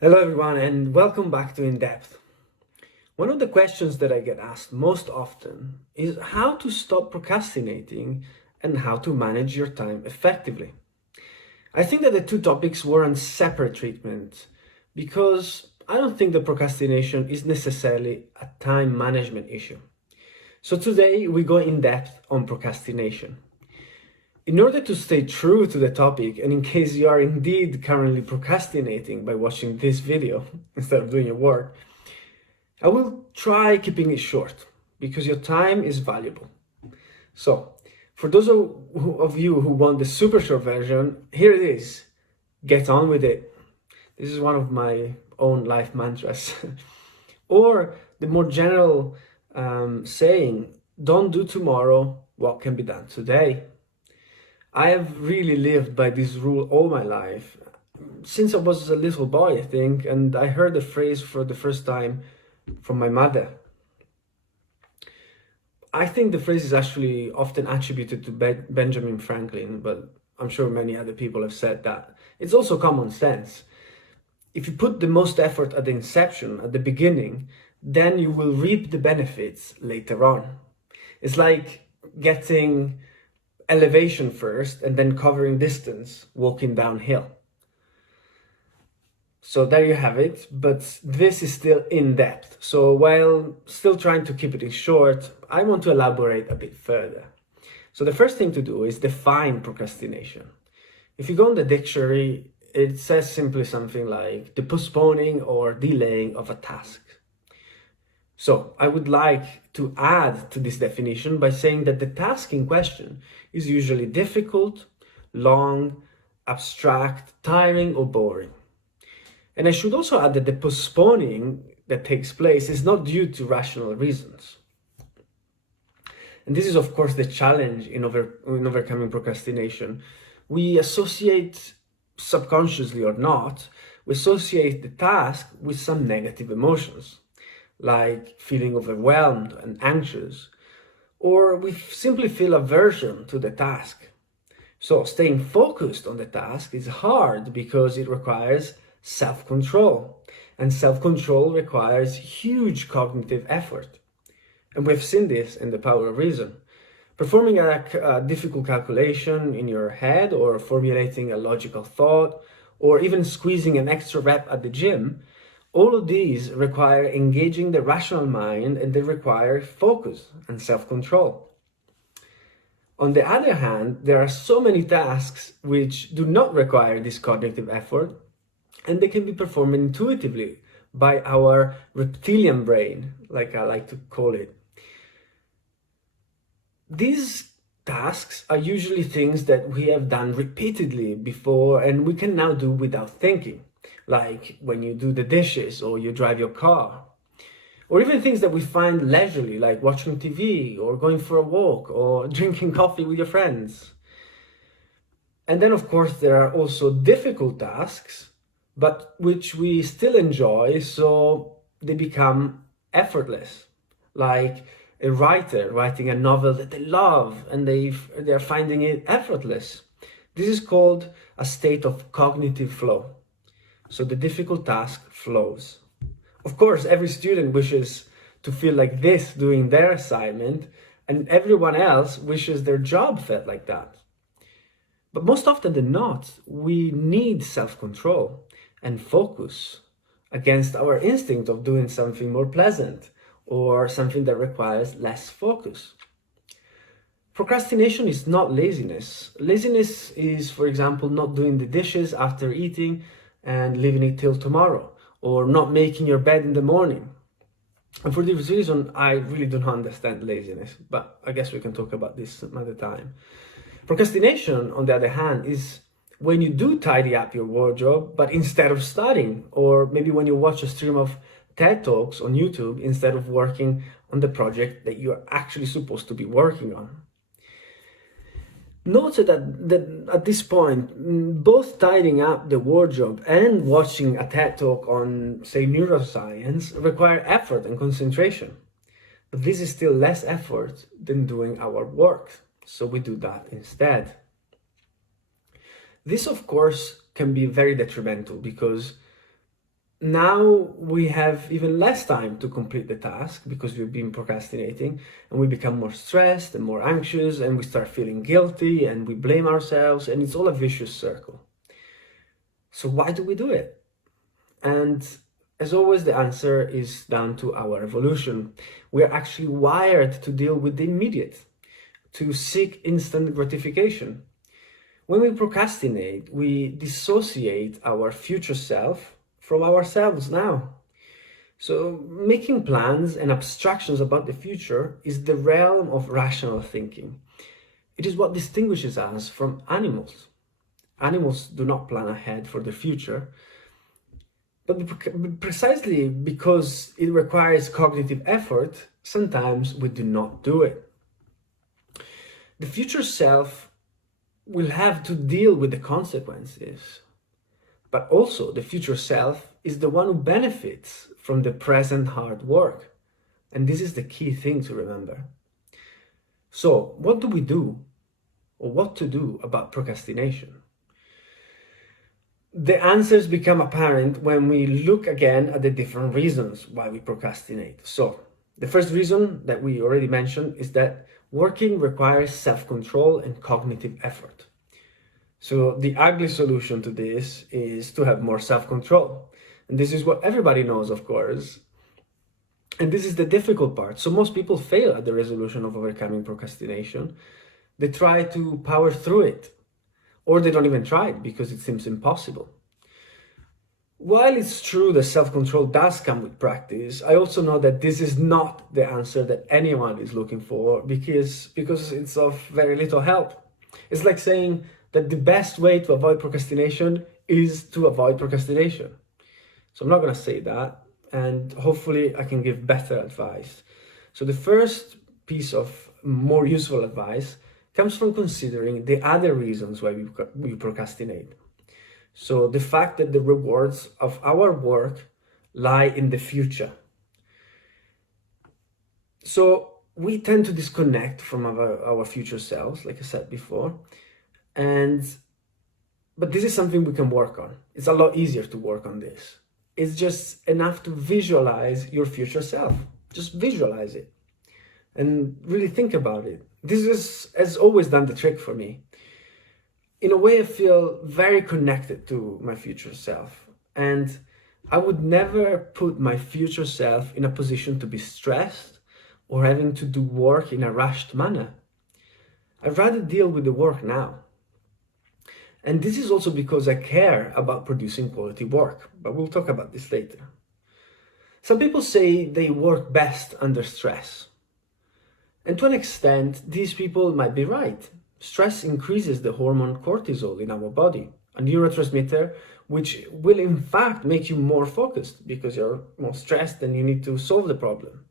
Hello everyone and welcome back to In Depth. One of the questions that I get asked most often is how to stop procrastinating and how to manage your time effectively. I think that the two topics warrant separate treatment because I don't think that procrastination is necessarily a time management issue. So today we go in depth on procrastination. In order to stay true to the topic, and in case you are indeed currently procrastinating by watching this video instead of doing your work, I will try keeping it short because your time is valuable. So, for those of you who want the super short version, here it is. Get on with it. This is one of my own life mantras. Or the more general saying, don't do tomorrow what can be done today. I have really lived by this rule all my life, since I was a little boy, I think, and I heard the phrase for the first time from my mother. I think the phrase is actually often attributed to Benjamin Franklin, but I'm sure many other people have said that. It's also common sense. If you put the most effort at the inception, at the beginning, then you will reap the benefits later on. It's like getting elevation first and then covering distance walking downhill. So there you have it, but this is still in depth. So while still trying to keep it short, I want to elaborate a bit further. So the first thing to do is define procrastination. If you go in the dictionary, it says simply something like the postponing or delaying of a task. So I would like to add to this definition by saying that the task in question is usually difficult, long, abstract, tiring, or boring. And I should also add that the postponing that takes place is not due to rational reasons. And this is, of course, the challenge in overcoming procrastination. We associate, subconsciously or not, we associate the task with some negative emotions, like feeling overwhelmed and anxious, or we simply feel aversion to the task. So staying focused on the task is hard because it requires self-control, and self-control requires huge cognitive effort. And we've seen this in The Power of Reason. Performing a difficult calculation in your head, or formulating a logical thought, or even squeezing an extra rep at the gym, all of these require engaging the rational mind, and they require focus and self-control. On the other hand, there are so many tasks which do not require this cognitive effort, and they can be performed intuitively by our reptilian brain, like I like to call it. These tasks are usually things that we have done repeatedly before and we can now do without thinking, like when you do the dishes or you drive your car. Or even things that we find leisurely, like watching TV or going for a walk or drinking coffee with your friends. And then, of course, there are also difficult tasks, but which we still enjoy, so they become effortless. Like a writer writing a novel that they love and they're finding it effortless. This is called a state of cognitive flow. So the difficult task flows. Of course, every student wishes to feel like this doing their assignment, and everyone else wishes their job felt like that. But most often than not, we need self-control and focus against our instinct of doing something more pleasant or something that requires less focus. Procrastination is not laziness. Laziness is, for example, not doing the dishes after eating and leaving it till tomorrow, or not making your bed in the morning. And for this reason, I really do not understand laziness, but I guess we can talk about this another time. Procrastination, on the other hand, is when you do tidy up your wardrobe, but instead of studying, or maybe when you watch a stream of TED Talks on YouTube instead of working on the project that you're actually supposed to be working on. Note that at this point, both tidying up the wardrobe and watching a TED Talk on, say, neuroscience require effort and concentration. But this is still less effort than doing our work, so we do that instead. This, of course, can be very detrimental because now we have even less time to complete the task because we've been procrastinating, and we become more stressed and more anxious, and we start feeling guilty and we blame ourselves, and it's all a vicious circle. So why do we do it? And as always, the answer is down to our evolution. We are actually wired to deal with the immediate, to seek instant gratification. When we procrastinate, we dissociate our future self from ourselves now. So making plans and abstractions about the future is the realm of rational thinking. It is what distinguishes us from animals. Animals do not plan ahead for the future, but precisely because it requires cognitive effort, sometimes we do not do it. The future self will have to deal with the consequences, but also the future self is the one who benefits from the present hard work. And this is the key thing to remember. So what do we do, or what to do about procrastination? The answers become apparent when we look again at the different reasons why we procrastinate. So the first reason that we already mentioned is that working requires self-control and cognitive effort. So the ugly solution to this is to have more self-control. And this is what everybody knows, of course. And this is the difficult part. So most people fail at the resolution of overcoming procrastination. They try to power through it, or they don't even try it because it seems impossible. While it's true that self-control does come with practice, I also know that this is not the answer that anyone is looking for because it's of very little help. It's like saying that the best way to avoid procrastination is to avoid procrastination. So I'm not going to say that, and hopefully I can give better advice. So the first piece of more useful advice comes from considering the other reasons why we procrastinate. So the fact that the rewards of our work lie in the future. So we tend to disconnect from our future selves, like I said before, but this is something we can work on. It's a lot easier to work on this. It's just enough to visualize your future self. Just visualize it and really think about it. This has always done the trick for me. In a way, I feel very connected to my future self, and I would never put my future self in a position to be stressed or having to do work in a rushed manner. I'd rather deal with the work now. And this is also because I care about producing quality work, but we'll talk about this later. Some people say they work best under stress. And to an extent, these people might be right. Stress increases the hormone cortisol in our body, a neurotransmitter which will in fact make you more focused because you're more stressed and you need to solve the problem.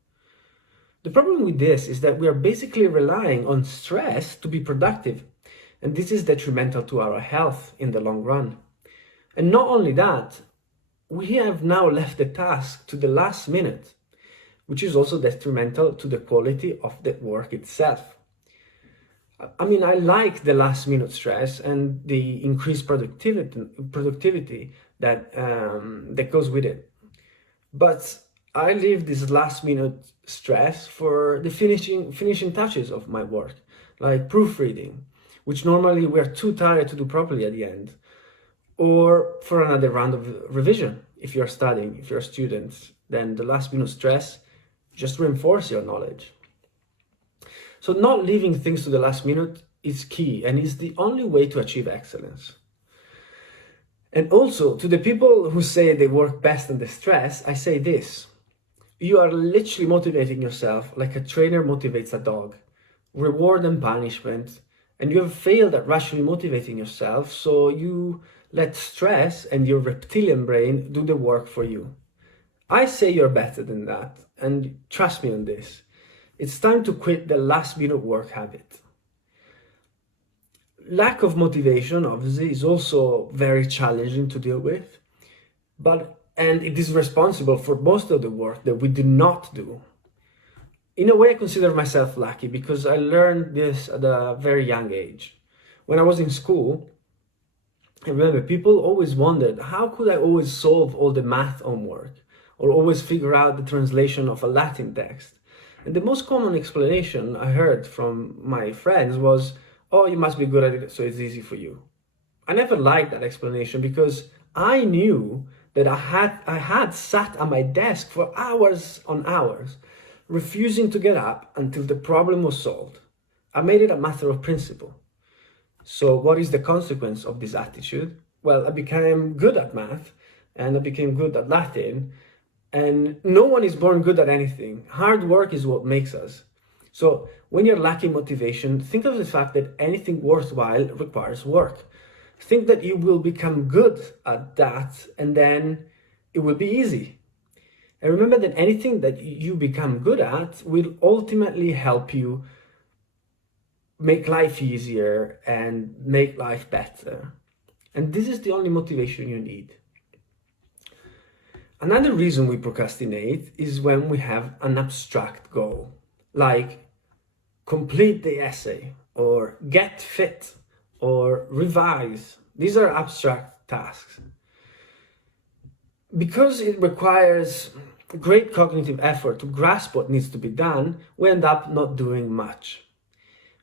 The problem with this is that we are basically relying on stress to be productive, and this is detrimental to our health in the long run. And not only that, we have now left the task to the last minute, which is also detrimental to the quality of the work itself. I mean, I like the last minute stress and the increased productivity that goes with it. But I leave this last minute stress for the finishing touches of my work, like proofreading, which normally we're too tired to do properly at the end, or for another round of revision. If you're studying, if you're a student, then the last minute stress just reinforces your knowledge. So not leaving things to the last minute is key and is the only way to achieve excellence. And also, to the people who say they work best under stress, I say this: you are literally motivating yourself like a trainer motivates a dog. Reward and punishment. And you have failed at rationally motivating yourself, so you let stress and your reptilian brain do the work for you. I say you're better than that, and trust me on this. It's time to quit the last minute work habit. Lack of motivation, obviously, is also very challenging to deal with, and it is responsible for most of the work that we do not do. In a way, I consider myself lucky because I learned this at a very young age. When I was in school, I remember people always wondered, how could I always solve all the math homework or always figure out the translation of a Latin text? And the most common explanation I heard from my friends was, oh, you must be good at it, so it's easy for you. I never liked that explanation because I knew that I had sat at my desk for hours on hours, refusing to get up until the problem was solved. I made it a matter of principle. So what is the consequence of this attitude? Well, I became good at math and I became good at Latin, and no one is born good at anything. Hard work is what makes us. So when you're lacking motivation, think of the fact that anything worthwhile requires work. Think that you will become good at that and then it will be easy. And remember that anything that you become good at will ultimately help you make life easier and make life better. And this is the only motivation you need. Another reason we procrastinate is when we have an abstract goal, like complete the essay or get fit or revise. These are abstract tasks. Because it requires great cognitive effort to grasp what needs to be done, we end up not doing much.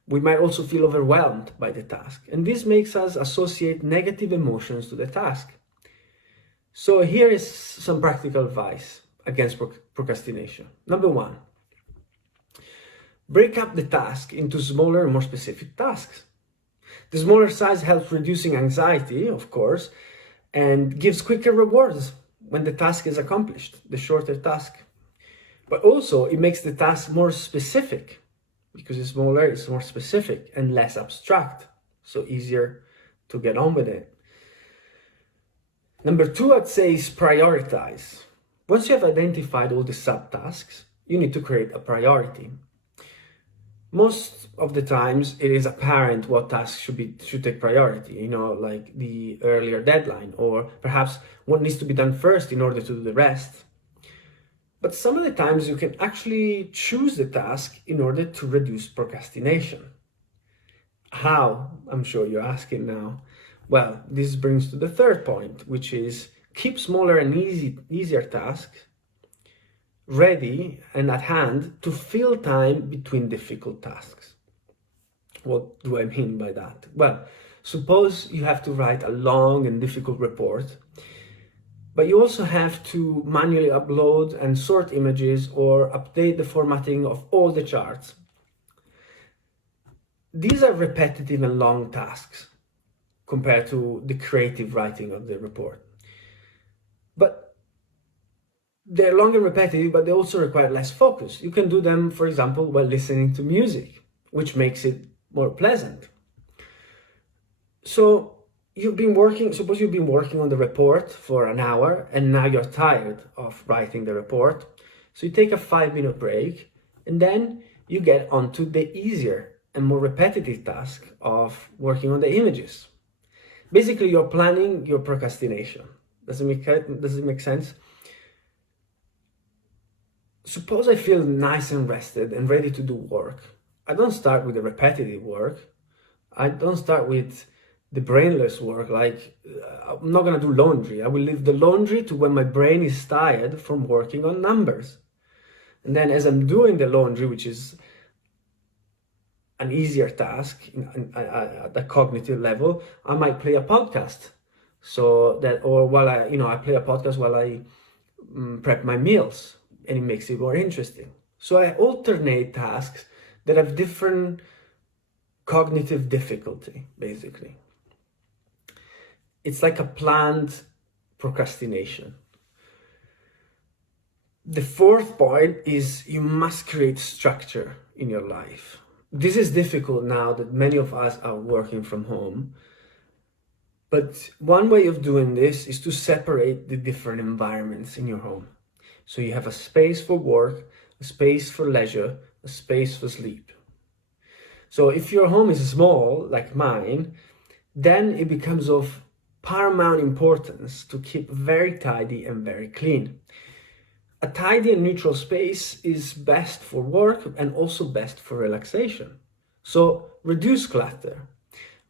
We might also feel overwhelmed by the task, and this makes us associate negative emotions to the task. So here is some practical advice against procrastination. Number one, break up the task into smaller, more specific tasks. The smaller size helps reducing anxiety, of course, and gives quicker rewards when the task is accomplished, the shorter task. But also it makes the task more specific. Because it's smaller, it's more specific and less abstract, so easier to get on with it. Number two, I'd say, is prioritize. Once you have identified all the subtasks, you need to create a priority. Most of the times, it is apparent what tasks should take priority, like the earlier deadline, or perhaps what needs to be done first in order to do the rest. But some of the times you can actually choose the task in order to reduce procrastination. How? I'm sure you're asking now. Well, this brings to the third point, which is keep smaller and easier tasks ready and at hand to fill time between difficult tasks. What do I mean by that? Well, suppose you have to write a long and difficult report, but you also have to manually upload and sort images or update the formatting of all the charts. These are repetitive and long tasks compared to the creative writing of the report. But they're long and repetitive, but they also require less focus. You can do them, for example, while listening to music, which makes it more pleasant. So suppose you've been working on the report for an hour and now you're tired of writing the report. So you take a 5-minute break and then you get onto the easier and more repetitive task of working on the images. Basically, you're planning your procrastination. Does it make sense? Suppose I feel nice and rested and ready to do work. I don't start with the repetitive work. I don't start with the brainless work, like I'm not gonna do laundry. I will leave the laundry to when my brain is tired from working on numbers. And then as I'm doing the laundry, which is an easier task at the cognitive level, I might play a podcast. I play a podcast while I prep my meals, and it makes it more interesting. So I alternate tasks that have different cognitive difficulty, basically. It's like a planned procrastination. The fourth point is you must create structure in your life. This is difficult now that many of us are working from home. But one way of doing this is to separate the different environments in your home. So you have a space for work, a space for leisure, a space for sleep. So if your home is small, like mine, then it becomes of paramount importance to keep very tidy and very clean. A tidy and neutral space is best for work and also best for relaxation. So reduce clutter.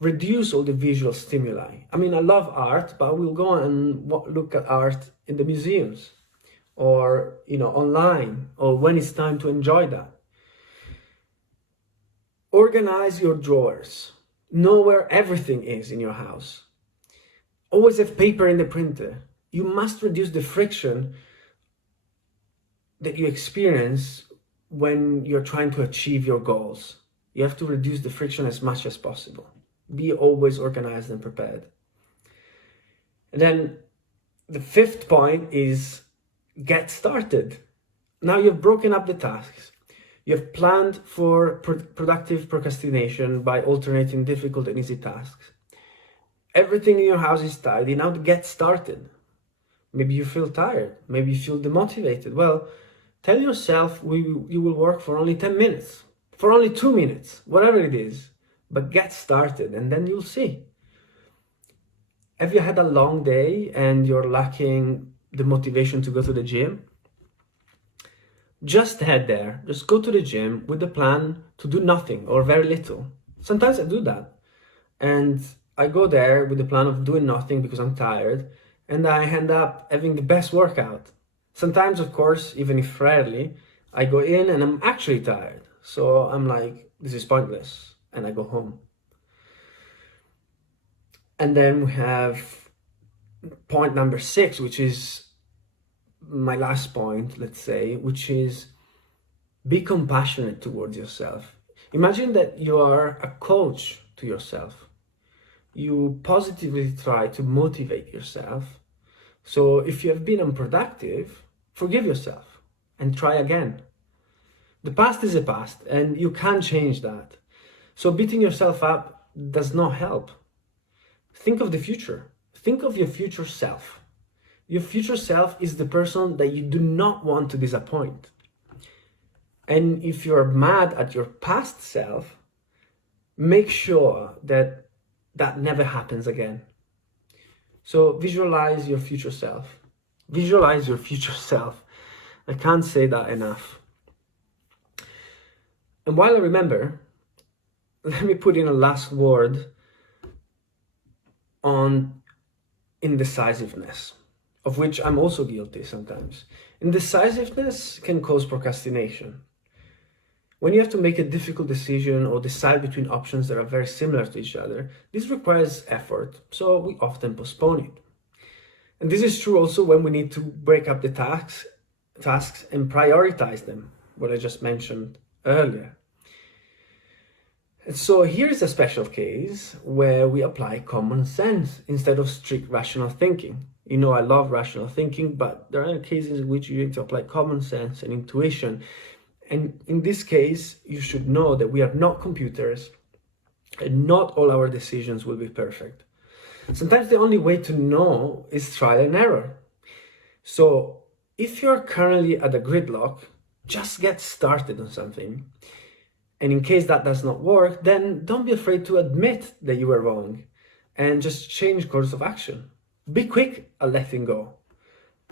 reduce all the visual stimuli. I mean, I love art, but I will go and look at art in the museums or, online, or when it's time to enjoy that. Organize your drawers. Know where everything is in your house. Always have paper in the printer. You must reduce the friction that you experience when you're trying to achieve your goals. You have to reduce the friction as much as possible. Be always organized and prepared. And then the fifth point is get started. Now you've broken up the tasks. You've planned for productive procrastination by alternating difficult and easy tasks. Everything in your house is tidy. Now get started. Maybe you feel tired. Maybe you feel demotivated. Well, tell yourself you will work for only 10 minutes, for only 2 minutes, whatever it is. But get started and then you'll see. Have you had a long day and you're lacking the motivation to go to the gym? Just head there. Just go to the gym with the plan to do nothing or very little. Sometimes I do that. And I go there with the plan of doing nothing because I'm tired, and I end up having the best workout. Sometimes, of course, even if rarely, I go in and I'm actually tired. So I'm like, this is pointless, and I go home. And then we have point number 6, which is my last point, let's say, which is be compassionate towards yourself. Imagine that you are a coach to yourself. You positively try to motivate yourself. So if you have been unproductive, forgive yourself and try again. The past is the past and you can't change that. So beating yourself up does not help. Think of the future. Think of your future self. Your future self is the person that you do not want to disappoint. And if you're mad at your past self, make sure that that never happens again. So visualize your future self. Visualize your future self. I can't say that enough. And while I remember, let me put in a last word on indecisiveness, of which I'm also guilty sometimes. Indecisiveness can cause procrastination. When you have to make a difficult decision or decide between options that are very similar to each other, this requires effort, so we often postpone it. And this is true also when we need to break up the tasks and prioritize them, what I just mentioned earlier. And so here's a special case where we apply common sense instead of strict rational thinking. You know, I love rational thinking, but there are cases in which you need to apply common sense and intuition. And in this case, you should know that we are not computers and not all our decisions will be perfect. Sometimes the only way to know is trial and error. So if you're currently at a gridlock, just get started on something. And in case that does not work, then don't be afraid to admit that you were wrong and just change course of action. Be quick at letting go.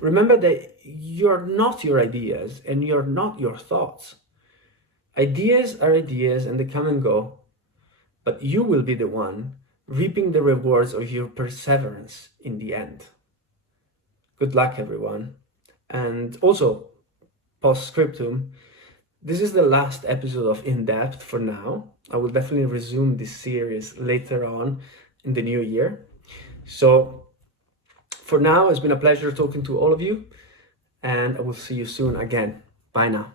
Remember that you're not your ideas and you're not your thoughts. Ideas are ideas and they come and go, but you will be the one reaping the rewards of your perseverance in the end. Good luck, everyone. And also, post-scriptum, this is the last episode of In Depth for now. I will definitely resume this series later on in the new year. So for now, it's been a pleasure talking to all of you, and I will see you soon again. Bye now.